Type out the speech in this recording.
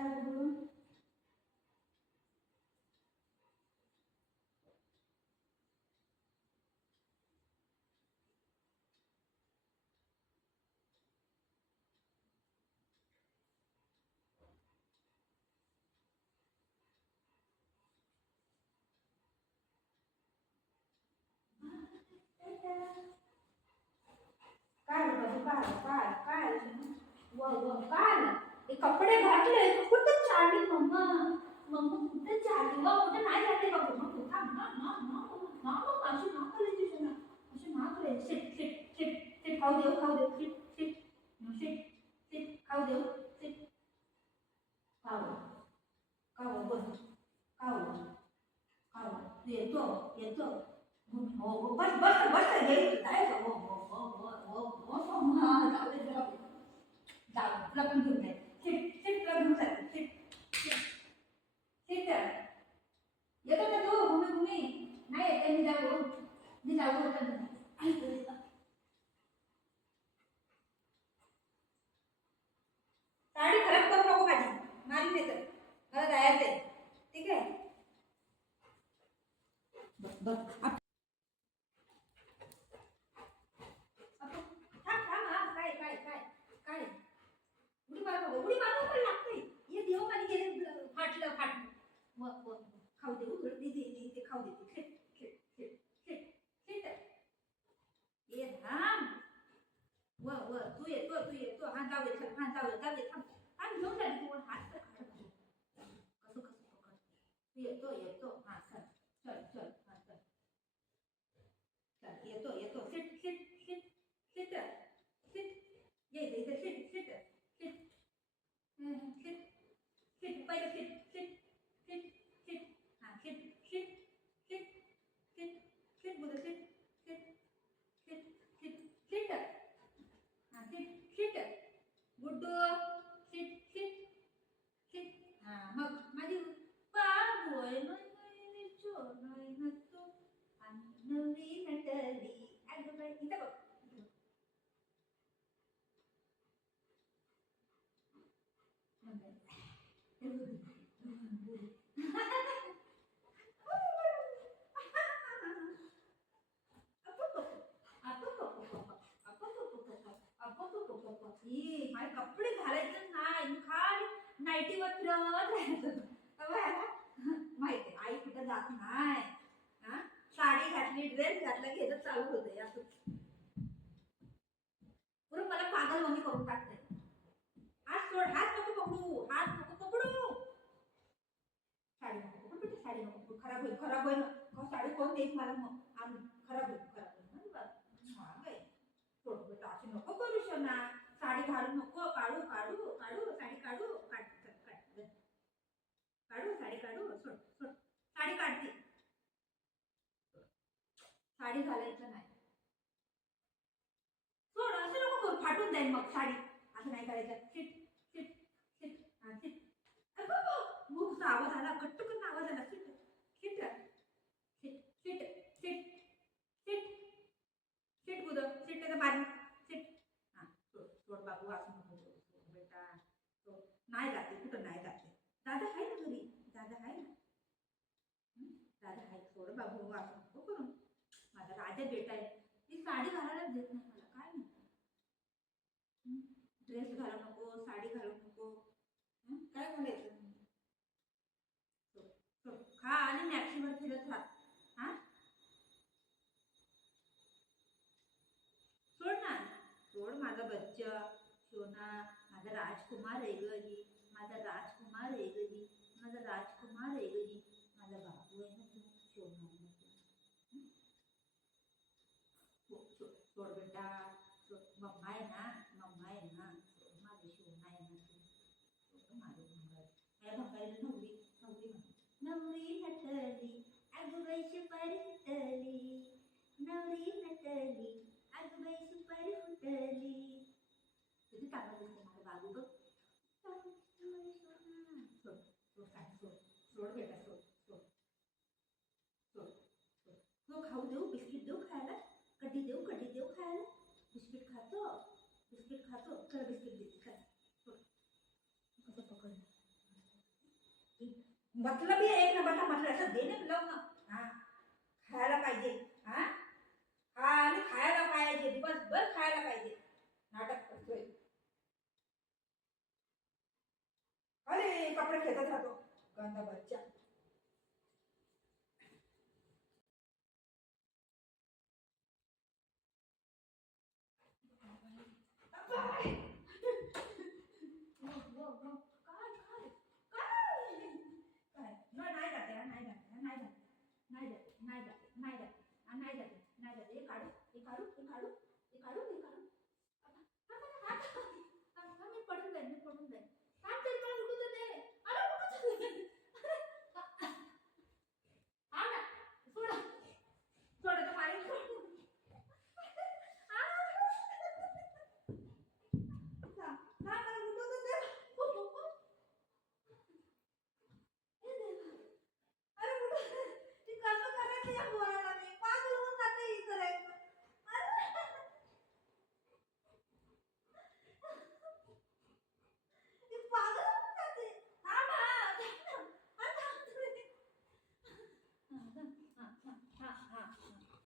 बघू काय काय काय काय व व काय ते कपडे घातले कुठे चालली मम्मा मम्मा कुठे चालली व कुठे नाही जाते बाबू मग थांब ना ना ना ना मग अशी ना करायची ना अशी ना करायची शिट शिट शिट शिट खाऊ देऊ शिट शिट शिट शिट खाऊ देऊ शिट खाऊ खाऊ बस खाऊ खाऊ येतो येतो हो हो बस बस बस हे काय हो हो हो हो हो हो हा जाऊ दे जाऊ दे जाऊ तुला पण घेऊन जाईल शिट शिट तुला घेऊन जाईल शिट शिट शिट येतो ना तू घुमी घुमी नाही येते मी जाऊ होता साडी खराब करू नको माझी माझी नाही तर मला जायचं आहे ठीक आहे बस बस काय काय काय काय उडी मारू पण लागते हे देव आणि गेले फाटलं फाटलं मग खाऊ दे उघड ते खाऊ दे खेट खेट खेट खेट खेट ये राम व तू येतो हा जाऊ दे थांब घेऊन जाईल तू हात तर खाट कसं पकड तू येतो हा चल चल चल हा चल चल येतो shit shit shit shit shit ये इथे shit shit shit shit shit पहिलं शिट शिट शिट शिट हा shit shit shit shit shit बोल shit shit shit shit shit हा shit shit Guddu shit shit shit हा मग माझी बाबोय नाही चोराय ना तू आणि नवी नटली अगं बाई इथं बघ माझे कपडे घालायचं नाही खाली नाईटीवर फिरत राहायचं माहिती आई कुठं जात नाही हा साडी घातली ड्रेस घातला की ह्याचं चालू होतं असं पुरं मला पागल मम्मी करून टाकते हात सोड हात नको पकडू साडी नको पकडू खराब होईल साडी कोण देईल मला मग खराब होईल सोड बेटा अशी नको करू शना साडी घालू नको काढू साडी काढू साडी काढू सोड साडी काढते साडी घालायचं नाही सोड असं नको करू फाटून जाईल मग साडी असं नाही करायचं शिट शिट शिट हा शिट मूगचा आवाज आला कट्टकन आवाज आला shit shit shit shit shit shit shit बुद शिट त्याचा बारी शिट हा सोड बाबू असं नको बेटा नाही जाते कुठं नाही जाते दादा आहे ना घरी दादा आहे सोड बाबू असं नको करून माझा राजा बेटा आहे ती साडी घालायलाच देत नाही मला काय नाही ड्रेस घालू नको साडी घालू नको काय घालायचं खा आणि मॅक्सीवर फिरत राहा हा सोड माझा बच्चा सोना माझा राजकुमार आहे ग ही माझा राजकुमार आहे ग ही माझा राजकुमार आहे ग ही माझा बाबू आहे ना तू सोना सोड बेटा मम्मा आहे ना माझी सोना आहे ना तू माझे भंगारीला नवरी नटली अगबाई शिपारी फुटली नवरी नटली अगबाई शिपारी फुटली तुझी चांगलं दिसते माझं बाबू बघ सोड बेटा सोड तो खाऊ देऊ बिस्किट देऊ खायला कधी देऊ खायला बिस्किट खातो चल बिस्किट देते काय कसं पकडलं मतलब ये एक नंबरचा म्हटलं असं दे ना लावून हा खायला पाहिजे हा हा आणि खायला पाहिजे दिवसभर खायला पाहिजे नाटक करतोय अरे कपडे खेचत राहतो गंदा बच्चा